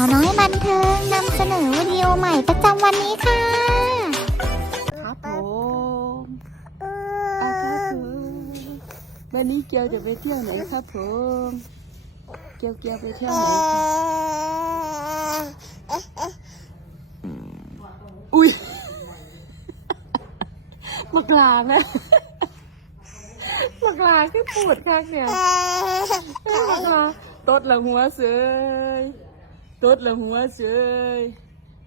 าวน้อยบันเทิงนำเสนอวิดีโอใหม่ประจำวันนี้ค่ะ ครับผมอาครับผมวันนี้เกียวจะไปเที่ยวไหนครับผม เกียวเกียวไปเที่ยวไหนครับอุ้ยมักลาไหมมักลาคือปวดข้างเนี่ยมักลาตดละหัวเสย ตดละหัวเสย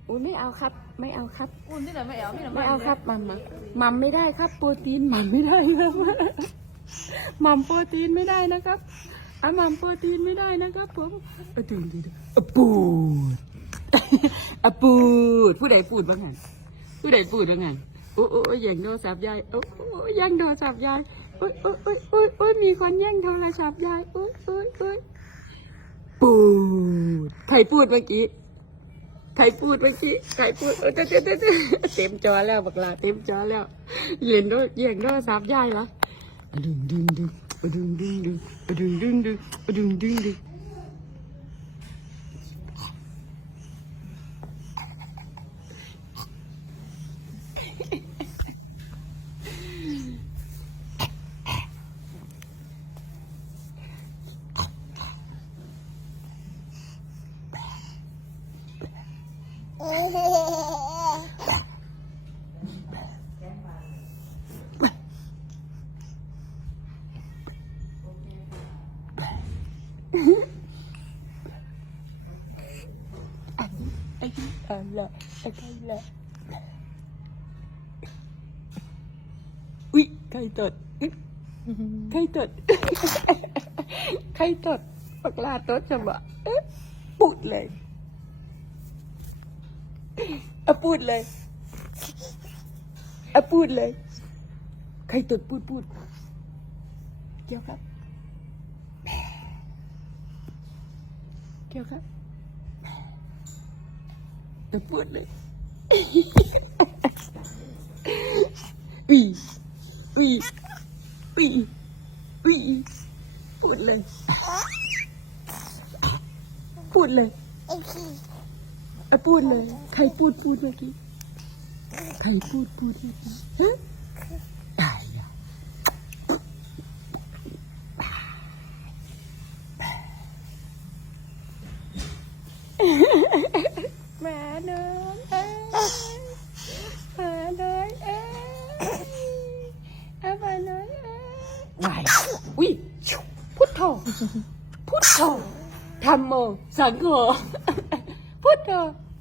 อุ้ยไม่เอาครับ ไม่เอาครับ อุ่นที่ไหนไม่เอาไม่เอาไม่เอาครับมัมอะมัมไม่ได้ครับ โปรตีนมัมไม่ได้ครับมัมโปรตีนไม่ได้นะครับอะมัมโปรตีนไม่ได้นะครับผมอะดึงดึงดึงอะปูดอะปูด ผู้ใดปูดบ้างไงผู้ใดปูดบ้างไงโอ้โอ้โอ้แย่งโทรศัพท์ยายโอ้โอ้โอ้แย่งโทรศัพท์ยายโอ้ยโอ้ยโอ้ยโอ้ยโอ้ยมีคนแย่งโทรศัพท์ยายโอ้ยโอ้ยโอ้ย ปูดใครพูดเมื่อกี้ใครพูดเมื่อกี้ใครพูดเออเต็มเต็มเต็มเต็มจอแล้วบักลาเต็มจอแล้วเย็นด้วยเย็นด้วยสามยายเหรออะดึงดึงดึงดึงดึงดึงดึงดึงดึงดึง อุ๊ยไก่ตดอุ๊ยไก่ตดไก่ตดบักลาตดจะบะเอ๊ะปุดเลย อะพูดเลยอะพูดเลย ใครตดพูดพูด เกี่ยวครับ เกี่ยวครับตดพูดเลยอุ้ยอุ้ยอุ้ยอุ้ยพูดเลย พูดเลย อะพูดเลยใครพูดพูดเมื่อกี้ใครพูดพูดเมื่อกี้ฮะตายอะหมาน้อยเอ้ยหมาน้อยเอ้ยเอาหมาน้อยเอ้ยไหวอุ้ยพุทโธพุทโธธรรมโมสังโฆ พุทโธ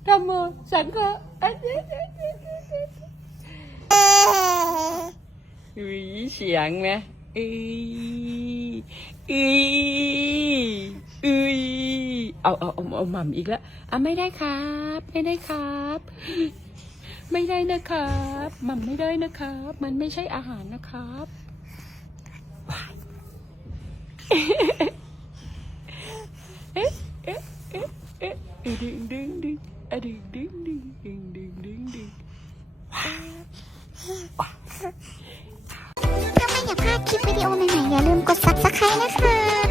ธรรมโมสังโฆอันนี้อุ้ยเสียงไหมอ้ยเอ้ยเอ้ยเอาเอาเอาเอาหม่ำอีกแล้วอะไม่ได้ครับ ไม่ได้ครับ ไม่ได้นะครับหม่ำไม่ได้นะครับ มันไม่ใช่อาหารนะครับ ดึงดึงดึงดึงดึงดึงดึงดึงดึงดึงดึงถ้าไม่อยากพลาดคลิปวิดีโอใหม่ๆอย่าลืมกดซับสไครต์นะคะ